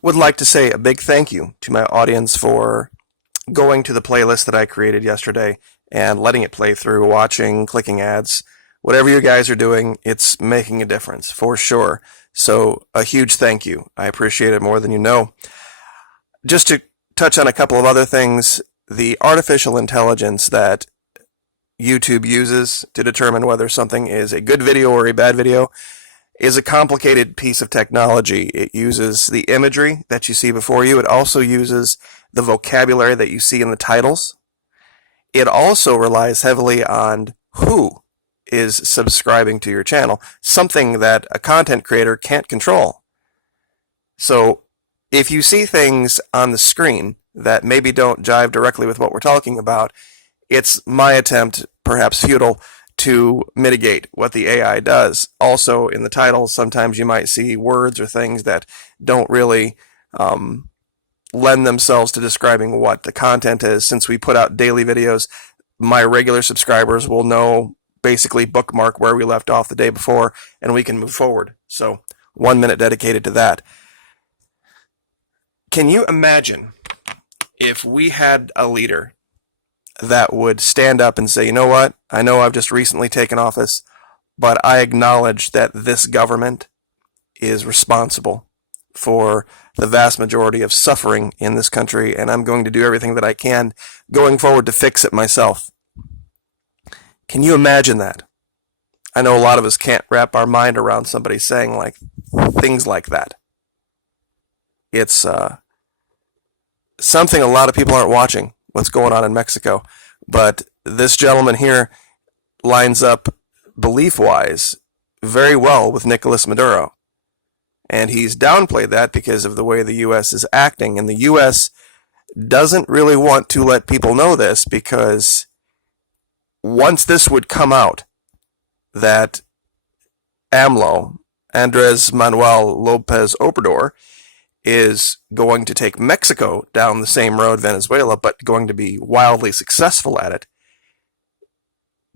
Would like to say a big thank you to my audience for going to the playlist that I created yesterday and letting it play through, watching, clicking ads. Whatever you guys are doing, it's making a difference for sure. So, a huge thank you. I appreciate it more than you know. Just to touch on a couple of other things, the artificial intelligence that YouTube uses to determine whether something is a good video or a bad video is a complicated piece of technology. It uses the imagery that you see before you. It also uses the vocabulary that you see in the titles. It also relies heavily on who is subscribing to your channel, something that a content creator can't control. So if you see things on the screen that maybe don't jive directly with what we're talking about, it's my attempt, perhaps futile, to mitigate what the AI does. Also, in the titles, sometimes you might see words or things that don't really lend themselves to describing what the content is. Since we put out daily videos, my regular subscribers will know, basically bookmark where we left off the day before, and we can move forward. So 1 minute dedicated to that. Can you imagine if we had a leader that would stand up and say, you know what, I know I've just recently taken office, but I acknowledge that this government is responsible for the vast majority of suffering in this country, and I'm going to do everything that I can going forward to fix it myself. Can you imagine that? I know a lot of us can't wrap our mind around somebody saying things like that. It's something a lot of people aren't watching, what's going on in Mexico. But this gentleman here lines up, belief-wise, very well with Nicolas Maduro. And he's downplayed that because of the way the U.S. is acting. And the U.S. doesn't really want to let people know this, because once this would come out that AMLO, Andres Manuel Lopez Obrador, is going to take Mexico down the same road Venezuela, but going to be wildly successful at it,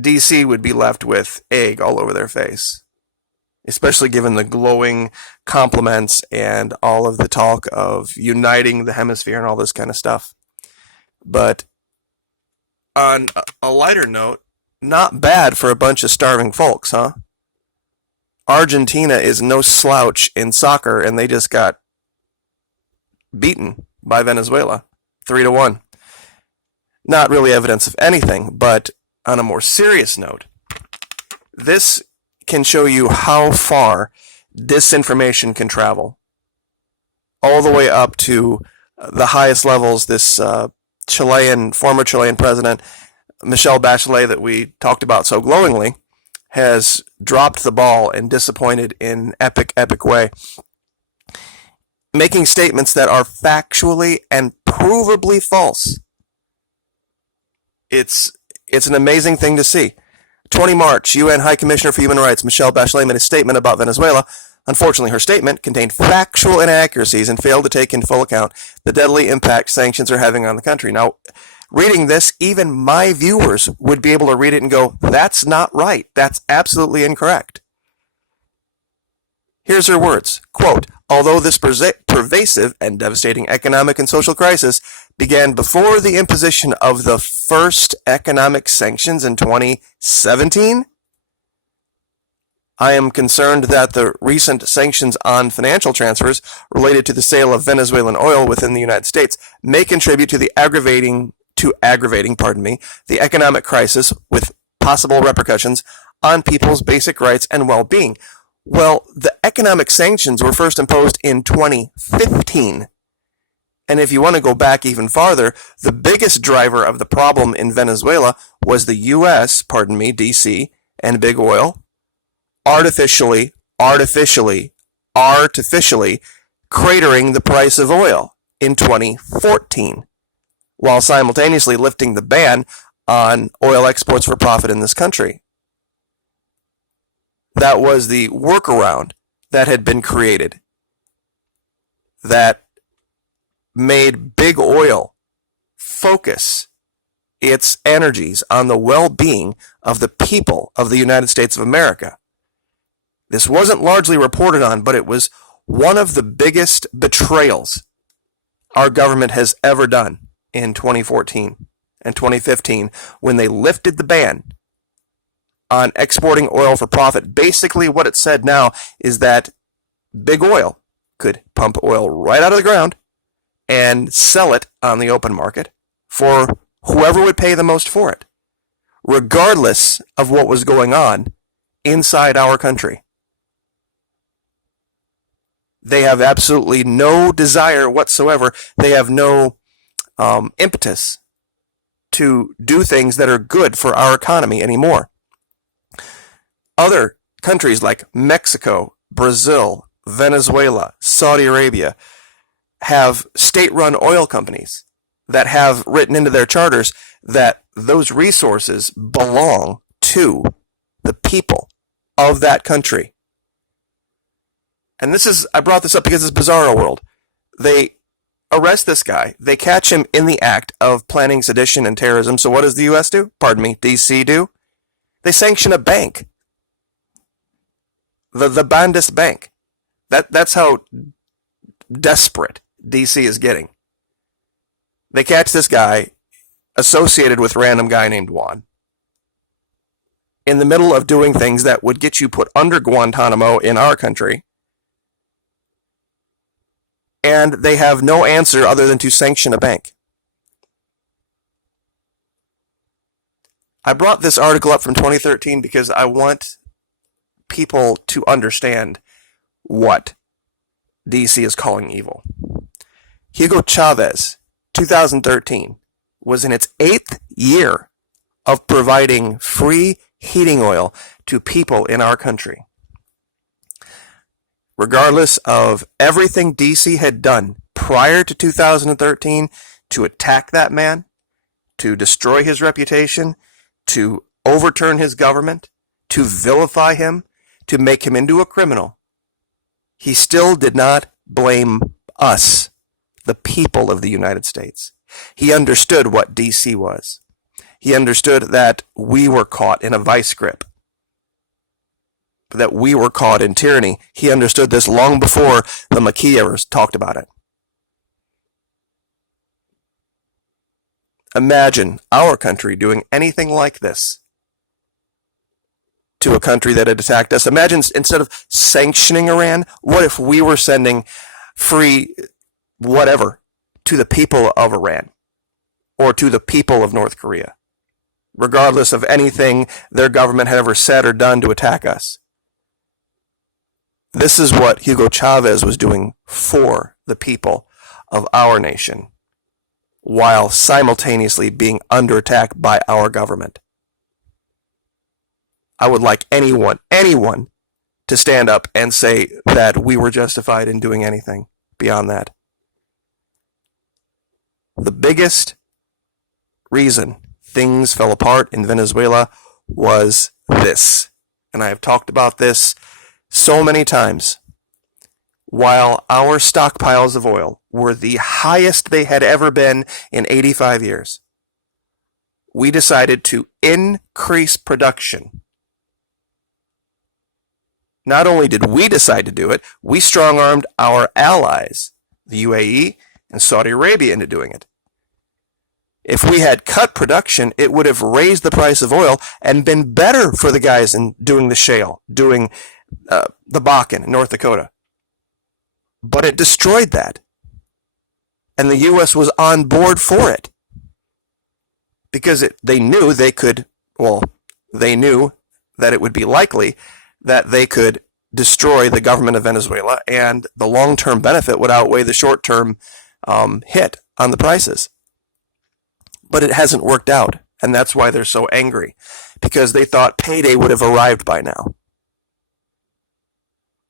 DC would be left with egg all over their face, especially given the glowing compliments and all of the talk of uniting the hemisphere and all this kind of stuff. But on a lighter note, not bad for a bunch of starving folks, huh? Argentina is no slouch in soccer, and they just got beaten by Venezuela 3-1. Not really evidence of anything, but on a more serious note, this can show you how far disinformation can travel, all the way up to the highest levels. This former Chilean president, Michelle Bachelet, that we talked about so glowingly, has dropped the ball and disappointed in epic way, making statements that are factually and provably false. It's an amazing thing to see. 20 March, UN High Commissioner for Human Rights Michelle Bachelet made a statement about Venezuela. Unfortunately, her statement contained factual inaccuracies and failed to take into full account the deadly impact sanctions are having on the country. Now, reading this, even my viewers would be able to read it and go, that's not right. That's absolutely incorrect. Here's her words, quote, although this pervasive and devastating economic and social crisis began before the imposition of the first economic sanctions in 2017, I am concerned that the recent sanctions on financial transfers related to the sale of Venezuelan oil within the United States may contribute to aggravating the economic crisis with possible repercussions on people's basic rights and well-being. Well, the economic sanctions were first imposed in 2015. And if you want to go back even farther, the biggest driver of the problem in Venezuela was the U.S., DC, and Big Oil, artificially cratering the price of oil in 2014, while simultaneously lifting the ban on oil exports for profit in this country. That was the workaround that had been created that made Big Oil focus its energies on the well-being of the people of the United States of America. This wasn't largely reported on, but it was one of the biggest betrayals our government has ever done in 2014 and 2015 when they lifted the ban on exporting oil for profit. Basically, what it said now is that big oil could pump oil right out of the ground and sell it on the open market for whoever would pay the most for it, regardless of what was going on inside our country. They have absolutely no desire whatsoever. They have no impetus to do things that are good for our economy anymore. Other countries like Mexico, Brazil, Venezuela, Saudi Arabia have state-run oil companies that have written into their charters that those resources belong to the people of that country. And I brought this up because it's Bizarro World. They arrest this guy. They catch him in the act of planning sedition and terrorism. So what does the U.S. do? Pardon me, D.C. do? They sanction a bank. The Bandis Bank. That's how desperate D.C. is getting. They catch this guy associated with a random guy named Juan in the middle of doing things that would get you put under Guantanamo in our country. And they have no answer other than to sanction a bank. I brought this article up from 2013 because I want people to understand what DC is calling evil. Hugo Chavez, 2013, was in its 8th year of providing free heating oil to people in our country. Regardless of everything DC had done prior to 2013 to attack that man, to destroy his reputation, to overturn his government, to vilify him, to make him into a criminal, he still did not blame us, the people of the United States. He understood what DC was. He understood that we were caught in a vice grip, that we were caught in tyranny. He understood this long before the Maquilleros talked about it. Imagine our country doing anything like this to a country that had attacked us. Imagine instead of sanctioning Iran, what if we were sending free whatever to the people of Iran or to the people of North Korea, regardless of anything their government had ever said or done to attack us. This is what Hugo Chavez was doing for the people of our nation, while simultaneously being under attack by our government. I would like anyone to stand up and say that we were justified in doing anything beyond that. The biggest reason things fell apart in Venezuela was this, and I have talked about this so many times. While our stockpiles of oil were the highest they had ever been in 85 years, we decided to increase production. Not only did we decide to do it, we strong-armed our allies, the UAE and Saudi Arabia, into doing it. If we had cut production, it would have raised the price of oil and been better for the guys in doing the shale, doing the Bakken in North Dakota. But it destroyed that. And the U.S. was on board for it. Because they knew they knew that it would be likely that they could destroy the government of Venezuela, and the long-term benefit would outweigh the short-term hit on the prices. But it hasn't worked out, and that's why they're so angry, because they thought payday would have arrived by now.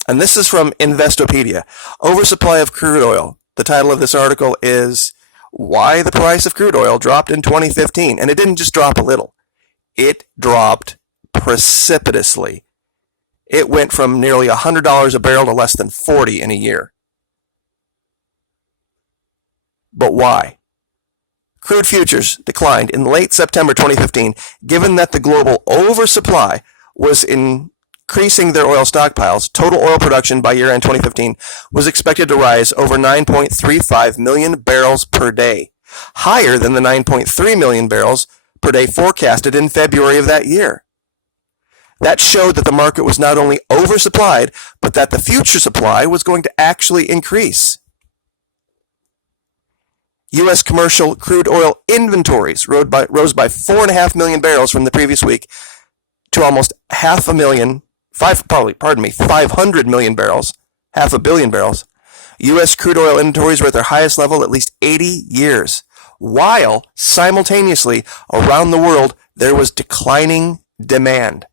And this is from Investopedia. Oversupply of crude oil. The title of this article is Why the Price of Crude Oil Dropped in 2015. And it didn't just drop a little. It dropped precipitously. It went from nearly $100 a barrel to less than $40 in a year. But why? Crude futures declined in late September 2015, given that the global oversupply was increasing their oil stockpiles, total oil production by year-end 2015 was expected to rise over 9.35 million barrels per day, higher than the 9.3 million barrels per day forecasted in February of that year. That showed that the market was not only oversupplied, but that the future supply was going to actually increase. U.S. commercial crude oil inventories rose by 4.5 million barrels from the previous week to almost 500 million barrels, 500 million barrels. U.S. crude oil inventories were at their highest level at least 80 years, while simultaneously around the world there was declining demand.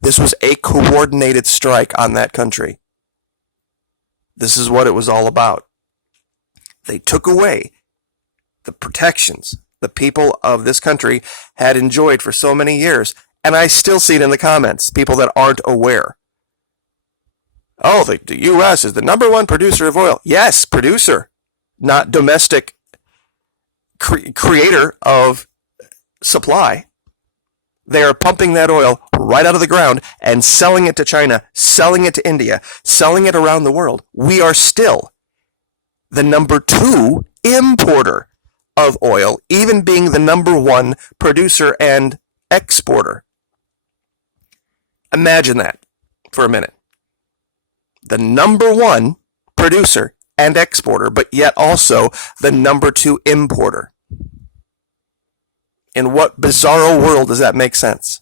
This was a coordinated strike on that country. This is what it was all about. They took away the protections the people of this country had enjoyed for so many years. And I still see it in the comments, people that aren't aware. Oh, the U.S. is the number one producer of oil. Yes, producer, not domestic creator of supply. They are pumping that oil right out of the ground and selling it to China, selling it to India, selling it around the world. We are still the number 2 importer of oil, even being the number 1 producer and exporter. Imagine that for a minute. The number 1 producer and exporter, but yet also the number 2 importer. In what bizarro world does that make sense?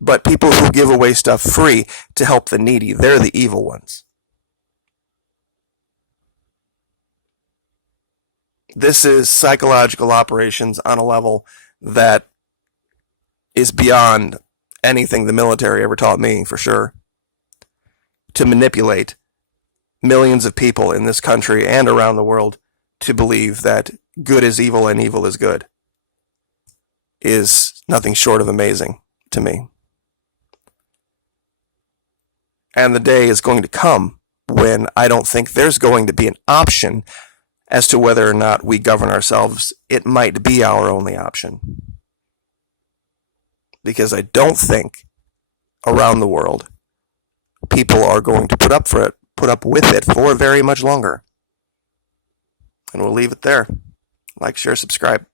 But people who give away stuff free to help the needy, they're the evil ones. This is psychological operations on a level that is beyond anything the military ever taught me, for sure. To manipulate millions of people in this country and around the world to believe that good is evil and evil is good is nothing short of amazing to me. And the day is going to come when I don't think there's going to be an option as to whether or not we govern ourselves. It might be our only option. Because I don't think around the world people are going to put up with it for very much longer. And we'll leave it there. Like, share, subscribe.